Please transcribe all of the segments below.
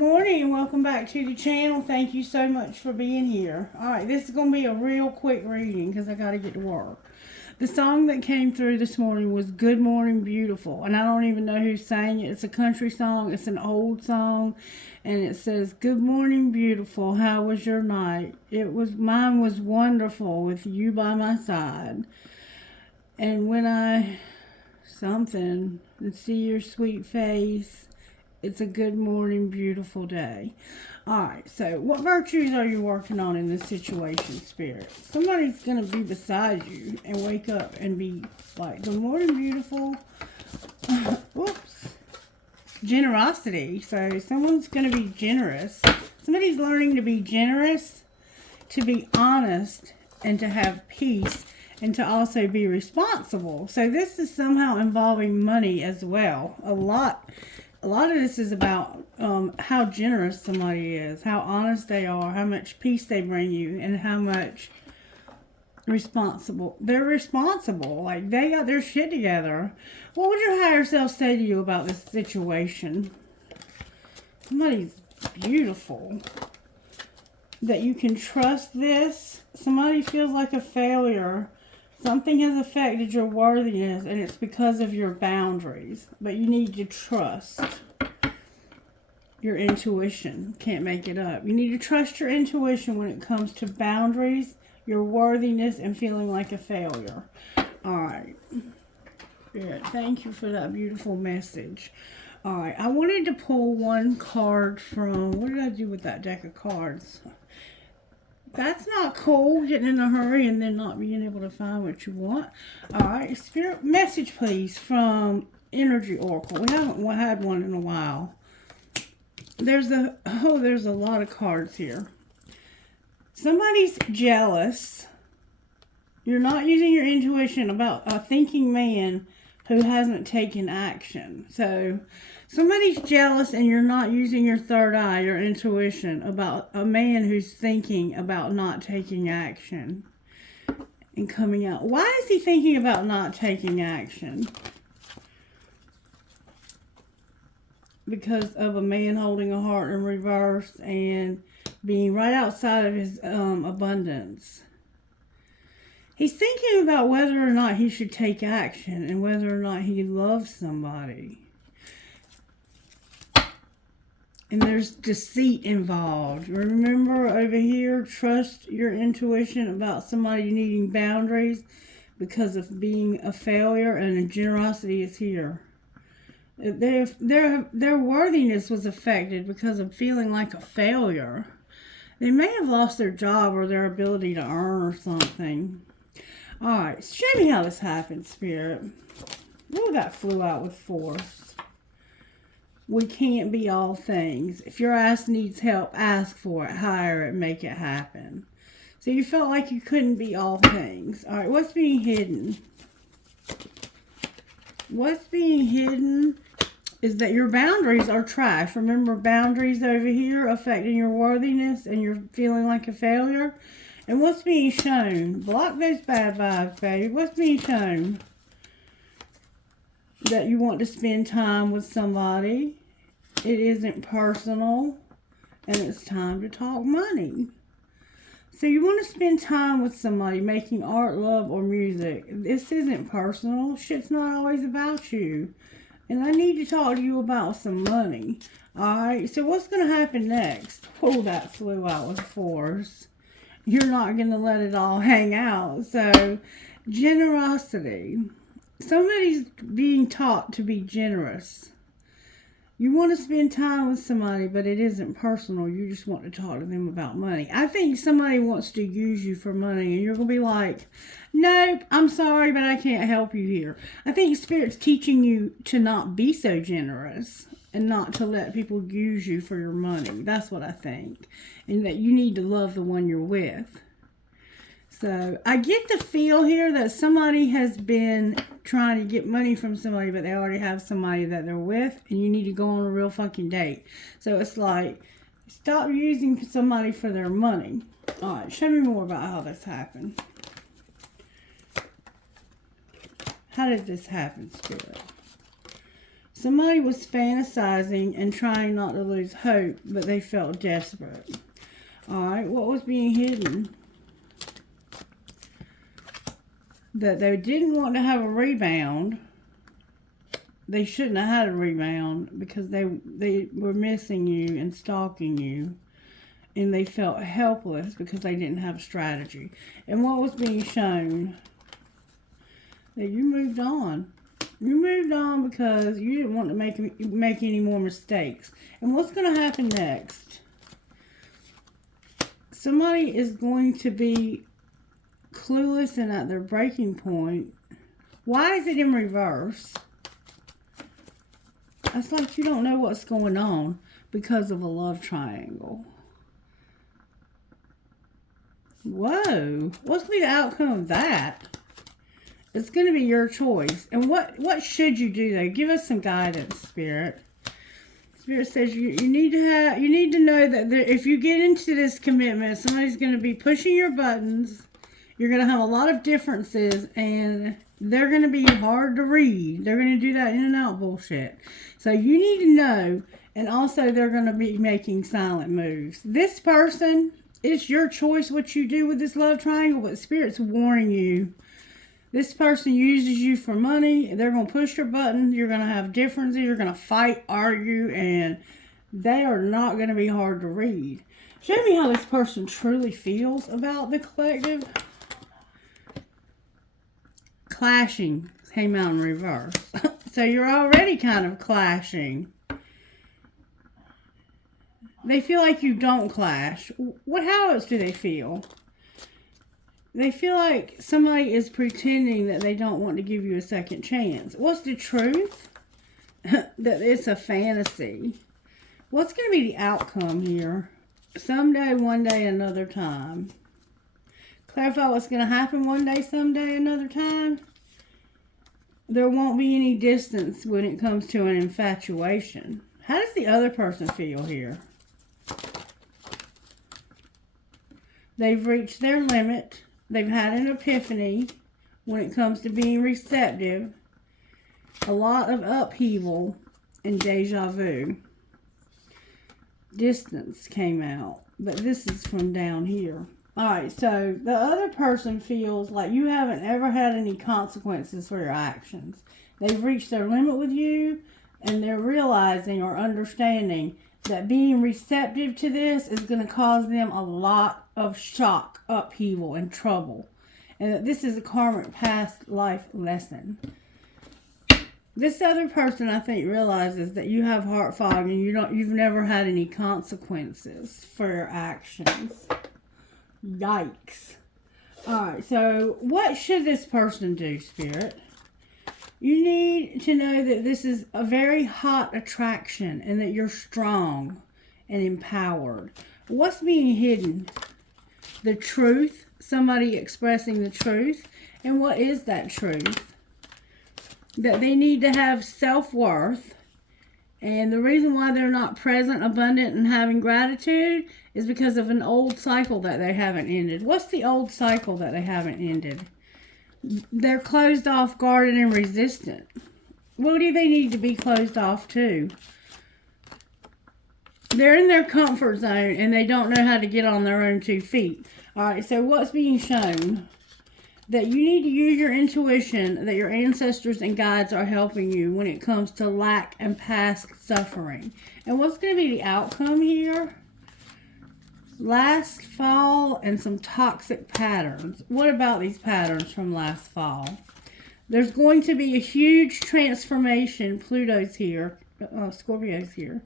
morning and welcome back to the channel. Thank you so much for being here. Alright, this is going to be a real quick reading because I got to get to work. The song that came through this morning was Good Morning Beautiful, and I don't even know who sang it. It's a country song. It's an old song, and it says, Good morning beautiful, how was your night? Mine was wonderful with you by my side. And when I see your sweet face, it's a good morning, beautiful day. Alright, so what virtues are you working on in this situation, Spirit? Somebody's going to be beside you and wake up and be like, good morning, beautiful. Whoops. Generosity. So someone's going to be generous. Somebody's learning to be generous, to be honest, and to have peace, and to also be responsible. So this is somehow involving money as well. A lot of this is about how generous somebody is, how honest they are, how much peace they bring you, and how much responsible. They're responsible. Like, they got their shit together. What would your higher self say to you about this situation? Somebody's beautiful. That you can trust this. Somebody feels like a failure. Something has affected your worthiness, and it's because of your boundaries. But you need to trust your intuition. Can't make it up. You need to trust your intuition when it comes to boundaries, your worthiness, and feeling like a failure. Alright. Spirit, thank you for that beautiful message. Alright, I wanted to pull one card from... What did I do with that deck of cards? That's not cool, getting in a hurry and then not being able to find what you want. Alright, Spirit, message please from Energy Oracle. We haven't had one in a while. There's a lot of cards here. Somebody's jealous. You're not using your intuition about a thinking man who hasn't taken action. So somebody's jealous and you're not using your third eye, your intuition, about a man who's thinking about not taking action and coming out. Why is he thinking about not taking action? Because of a man holding a heart in reverse and being right outside of his abundance. He's thinking about whether or not he should take action and whether or not he loves somebody. And there's deceit involved. Remember over here, trust your intuition about somebody needing boundaries because of being a failure, and generosity is here. Their worthiness was affected because of feeling like a failure. They may have lost their job or their ability to earn or something. Alright, show me how this happened, Spirit. Ooh, that flew out with force. We can't be all things. If your ass needs help, ask for it, hire it, make it happen. So you felt like you couldn't be all things. Alright, what's being hidden? What's being hidden is that your boundaries are trash. Remember, boundaries over here affecting your worthiness and you're feeling like a failure. And what's being shown? Block those bad vibes, baby. What's being shown? That you want to spend time with somebody. It isn't personal. And it's time to talk money. So you want to spend time with somebody making art, love, or music. This isn't personal. Shit's not always about you. And I need to talk to you about some money. Alright, so what's going to happen next? Oh, that flew out with force. You're not going to let it all hang out. So, generosity. Somebody's being taught to be generous. You want to spend time with somebody, but it isn't personal. You just want to talk to them about money. I think somebody wants to use you for money, and you're going to be like, nope, I'm sorry, but I can't help you here. I think Spirit's teaching you to not be so generous and not to let people use you for your money. That's what I think. And that you need to love the one you're with. So, I get the feel here that somebody has been trying to get money from somebody, but they already have somebody that they're with, and you need to go on a real fucking date. So, it's like, stop using somebody for their money. Alright, show me more about how this happened. How did this happen, Spirit? Somebody was fantasizing and trying not to lose hope, but they felt desperate. Alright, what was being hidden? That they didn't want to have a rebound. They shouldn't have had a rebound because they were missing you and stalking you. And they felt helpless because they didn't have a strategy. And what was being shown? That you moved on. You moved on because you didn't want to make any more mistakes. And what's going to happen next? Somebody is going to be clueless and at their breaking point. Why is it in reverse? It's like you don't know what's going on because of a love triangle. Whoa. What's going to be the outcome of that? It's going to be your choice. And what should you do, though? Give us some guidance, Spirit. Spirit says you need to know that if you get into this commitment, somebody's going to be pushing your buttons. You're going to have a lot of differences, and they're going to be hard to read. They're going to do that in and out bullshit. So you need to know, and also they're going to be making silent moves. This person, it's your choice what you do with this love triangle, but Spirit's warning you. This person uses you for money. They're going to push your button. You're going to have differences. You're going to fight, argue, and they are not going to be hard to read. Show me how this person truly feels about the collective. Clashing came out in reverse. So you're already kind of clashing. They feel like you don't clash. How else do they feel? They feel like somebody is pretending that they don't want to give you a second chance. What's the truth? That it's a fantasy. What's going to be the outcome here? Someday, one day, another time. Clarify what's going to happen one day, someday, another time. There won't be any distance when it comes to an infatuation. How does the other person feel here? They've reached their limit. They've had an epiphany when it comes to being receptive. A lot of upheaval and deja vu. Distance came out, but this is from down here. Alright, so the other person feels like you haven't ever had any consequences for your actions. They've reached their limit with you, and they're realizing or understanding that being receptive to this is going to cause them a lot of shock, upheaval, and trouble. And that this is a karmic past life lesson. This other person, I think, realizes that you have heart fog and you've never had any consequences for your actions. Yikes. Alright, so what should this person do, Spirit? You need to know that this is a very hot attraction and that you're strong and empowered. What's being hidden? The truth. Somebody expressing the truth. And what is that truth? That they need to have self-worth. And the reason why they're not present, abundant, and having gratitude is because of an old cycle that they haven't ended. What's the old cycle that they haven't ended? They're closed off, guarded, and resistant. What do they need to be closed off to? They're in their comfort zone and they don't know how to get on their own 2 feet. Alright, so what's being shown? That you need to use your intuition, that your ancestors and guides are helping you when it comes to lack and past suffering. And what's going to be the outcome here? Last fall and some toxic patterns. What about these patterns from last fall? There's going to be a huge transformation. Pluto's here. Scorpio's here.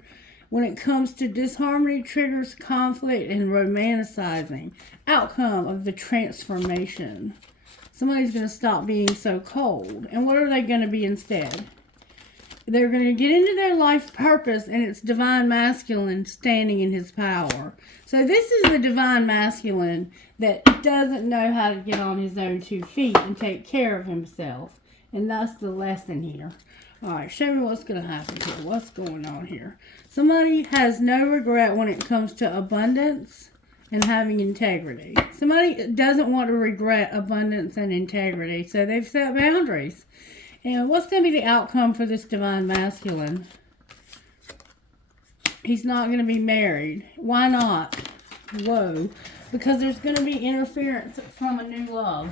When it comes to disharmony, triggers, conflict, and romanticizing. Outcome of the transformation. Somebody's going to stop being so cold. And what are they going to be instead? They're going to get into their life purpose, and it's divine masculine standing in his power. So this is the divine masculine that doesn't know how to get on his own 2 feet and take care of himself. And that's the lesson here. Alright, show me what's going to happen here. What's going on here? Somebody has no regret when it comes to abundance and having integrity. Somebody doesn't want to regret abundance and integrity, so they've set boundaries. And what's going to be the outcome for this divine masculine? He's not going to be married. Why not? Whoa. Because there's going to be interference from a new love.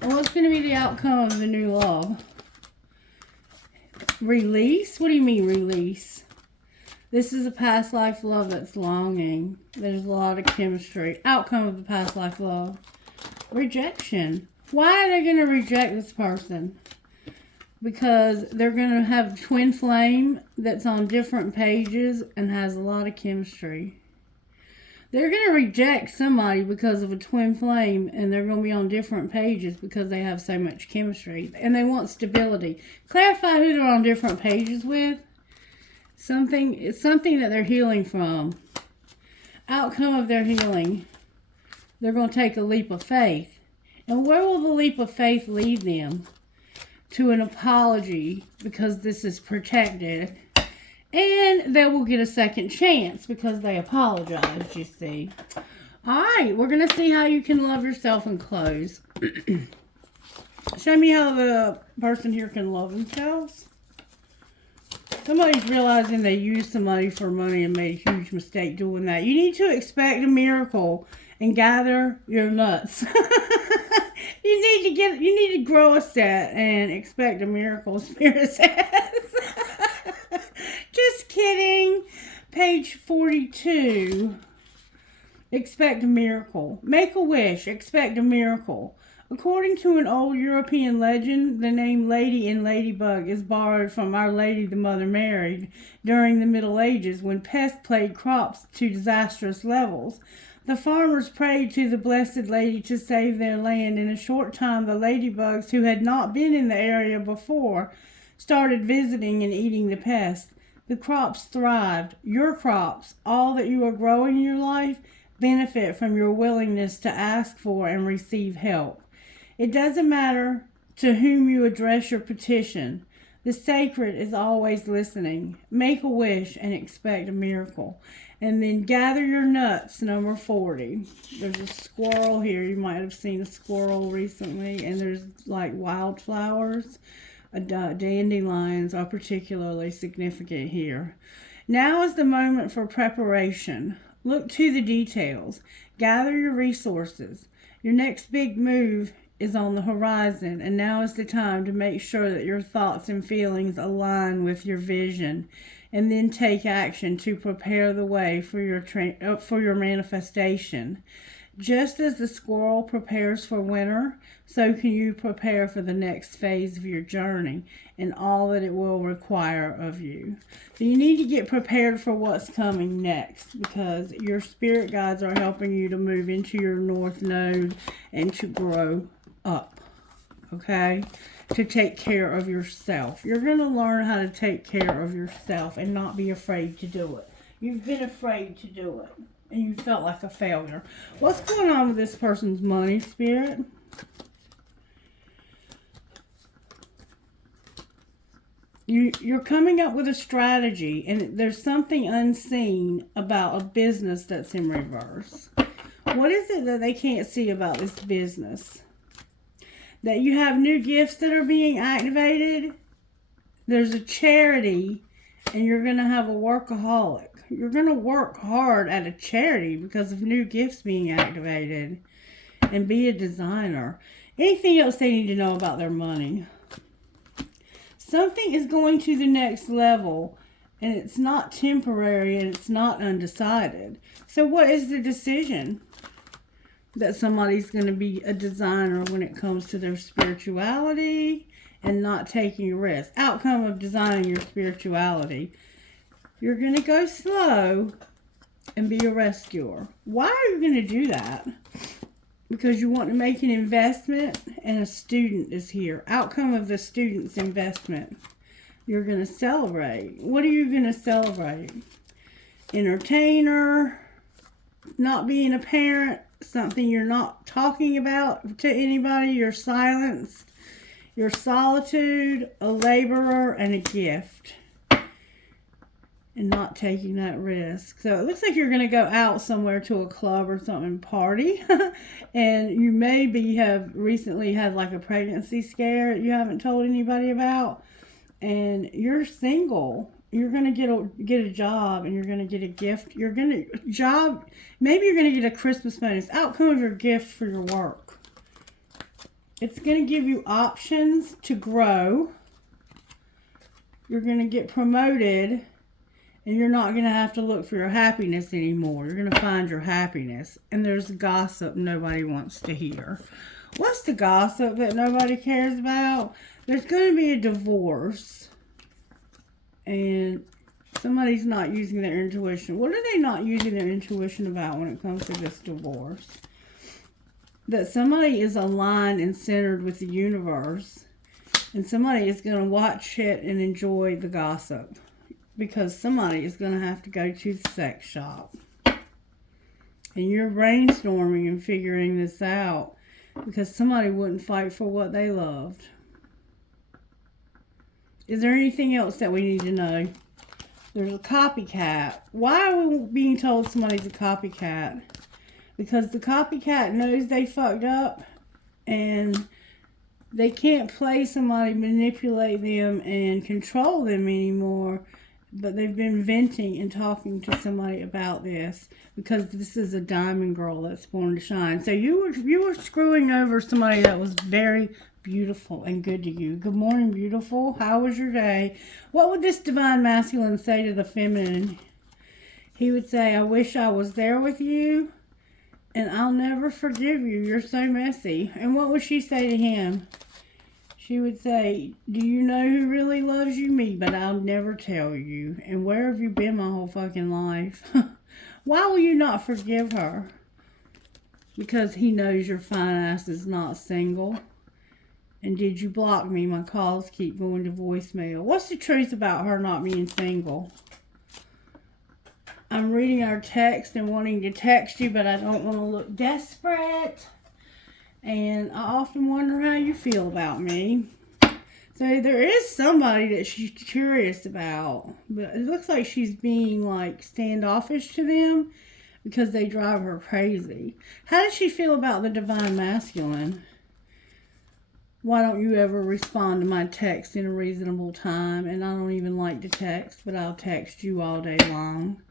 And what's going to be the outcome of the new love? Release? What do you mean release? This is a past life love that's longing. There's a lot of chemistry. Outcome of the past life love. Rejection. Why are they going to reject this person? Because they're going to have twin flame that's on different pages and has a lot of chemistry. They're going to reject somebody because of a twin flame, and they're going to be on different pages because they have so much chemistry. And they want stability. Clarify who they're on different pages with. It's something that they're healing from. Outcome of their healing. They're going to take a leap of faith. And where will the leap of faith lead them? To an apology, because this is protected. And they will get a second chance because they apologized, you see. Alright, we're going to see how you can love yourself and close. Show me how the person here can love themselves. Somebody's realizing they used somebody for money and made a huge mistake doing that. You need to expect a miracle and gather your nuts. You need to grow a set and expect a miracle, Spirit says. Just kidding. Page 42. Expect a miracle. Make a wish. Expect a miracle. According to an old European legend, the name Lady in Ladybug is borrowed from Our Lady the Mother Mary during the Middle Ages when pests plagued crops to disastrous levels. The farmers prayed to the Blessed Lady to save their land. In a short time, the ladybugs, who had not been in the area before, started visiting and eating the pests. The crops thrived. Your crops, all that you are growing in your life, benefit from your willingness to ask for and receive help. It doesn't matter to whom you address your petition. The sacred is always listening. Make a wish and expect a miracle. And then gather your nuts, number 40. There's a squirrel here. You might have seen a squirrel recently. And there's like wildflowers. Dandelions are particularly significant here. Now is the moment for preparation. Look to the details. Gather your resources. Your next big move is on the horizon, and now is the time to make sure that your thoughts and feelings align with your vision, and then take action to prepare the way for your manifestation. Just as the squirrel prepares for winter, so can you prepare for the next phase of your journey and all that it will require of you. So you need to get prepared for what's coming next, because your spirit guides are helping you to move into your north node and to grow up, okay? To take care of yourself. You're going to learn how to take care of yourself and not be afraid to do it. You've been afraid to do it, and you felt like a failure. What's going on with this person's money, Spirit? You're coming up with a strategy, and there's something unseen about a business that's in reverse. What is it that they can't see about this business? That you have new gifts that are being activated. There's a charity, and you're going to have a workaholic. You're going to work hard at a charity because of new gifts being activated, and be a designer. Anything else they need to know about their money? Something is going to the next level, and it's not temporary, and it's not undecided. So what is the decision? That somebody's going to be a designer when it comes to their spirituality and not taking a risk. Outcome of designing your spirituality. You're going to go slow and be a rescuer. Why are you going to do that? Because you want to make an investment, and a student is here. Outcome of the student's investment. You're going to celebrate. What are you going to celebrate? Entertainer, not being a parent, something you're not talking about to anybody, your silence, your solitude, a laborer, and a gift. and not taking that risk. So it looks like you're going to go out somewhere to a club or something, party. And you maybe have recently had like a pregnancy scare that you haven't told anybody about. And you're single. You're going to get a job, and you're going to get a gift. Maybe you're going to get a Christmas bonus. Outcome of your gift for your work. It's going to give you options to grow. You're going to get promoted. And you're not going to have to look for your happiness anymore. You're going to find your happiness. And there's gossip nobody wants to hear. What's the gossip that nobody cares about? There's going to be a divorce. And somebody's not using their intuition. What are they not using their intuition about when it comes to this divorce? That somebody is aligned and centered with the universe. And somebody is going to watch it and enjoy the gossip. Because somebody is going to have to go to the sex shop. And you're brainstorming and figuring this out. Because somebody wouldn't fight for what they loved. Is there anything else that we need to know? There's a copycat. Why are we being told somebody's a copycat? Because the copycat knows they fucked up. And they can't play somebody, manipulate them, and control them anymore. But they've been venting and talking to somebody about this because this is a diamond girl that's born to shine. So you were screwing over somebody that was very beautiful and good to you. Good morning, beautiful. How was your day? What would this divine masculine say to the feminine? He would say, I wish I was there with you, and I'll never forgive you. You're so messy. And what would she say to him? She would say, do you know who really loves you? Me, but I'll never tell you. And where have you been my whole fucking life? Why will you not forgive her? Because he knows your fine ass is not single. And did you block me? My calls keep going to voicemail. What's the truth about her not being single? I'm reading our text and wanting to text you, but I don't want to look desperate. And I often wonder how you feel about me. So there is somebody that she's curious about. But it looks like she's being like standoffish to them because they drive her crazy. How does she feel about the divine masculine? Why don't you ever respond to my text in a reasonable time? And I don't even like to text, but I'll text you all day long.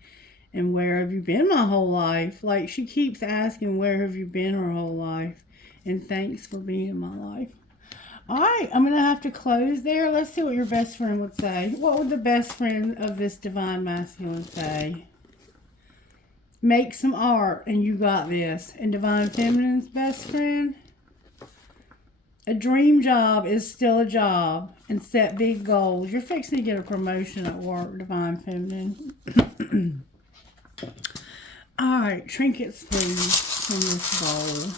And where have you been my whole life? Like she keeps asking, where have you been her whole life? And thanks for being in my life. All right, I'm going to have to close there. Let's see what your best friend would say. What would the best friend of this divine masculine say? Make some art and you got this. And divine feminine's best friend? A dream job is still a job. And set big goals. You're fixing to get a promotion at work, divine feminine. All right, trinkets please in this bowl.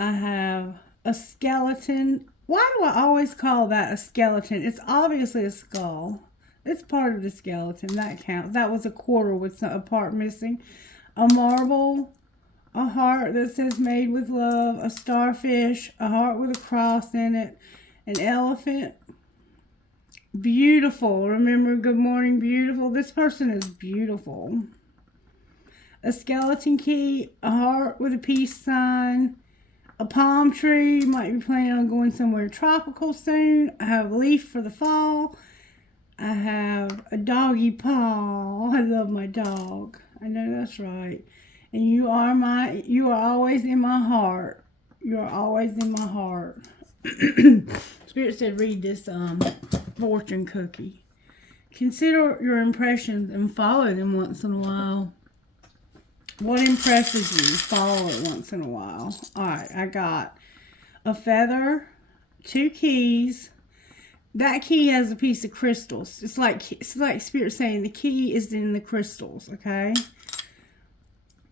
I have a skeleton. Why do I always call that a skeleton? It's obviously a skull. It's part of the skeleton. That counts. That was a quarter with a part missing. A marble. A heart that says made with love. A starfish. A heart with a cross in it. An elephant. Beautiful. Remember, good morning, beautiful. This person is beautiful. A skeleton key. A heart with a peace sign. A palm tree. Might be planning on going somewhere tropical soon. I have a leaf for the fall. I have a doggy paw. I love my dog. I know that's right. And you are always in my heart. You are always in my heart. Spirit said read this fortune cookie. Consider your impressions and follow them once in a while. What impresses you? Follow it once in a while. Alright, I got a feather, 2 keys. That key has a piece of crystals. It's like Spirit saying the key is in the crystals, okay?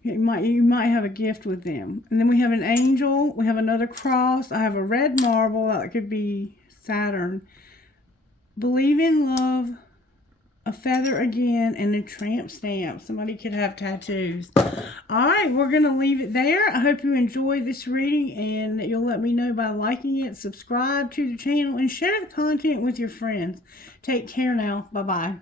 You might have a gift with them. And then we have an angel. We have another cross. I have a red marble. That could be Saturn. Believe in love. a feather again, and a tramp stamp. Somebody could have tattoos. Alright, we're going to leave it there. I hope you enjoyed this reading, and you'll let me know by liking it, subscribe to the channel, and share the content with your friends. Take care now. Bye-bye.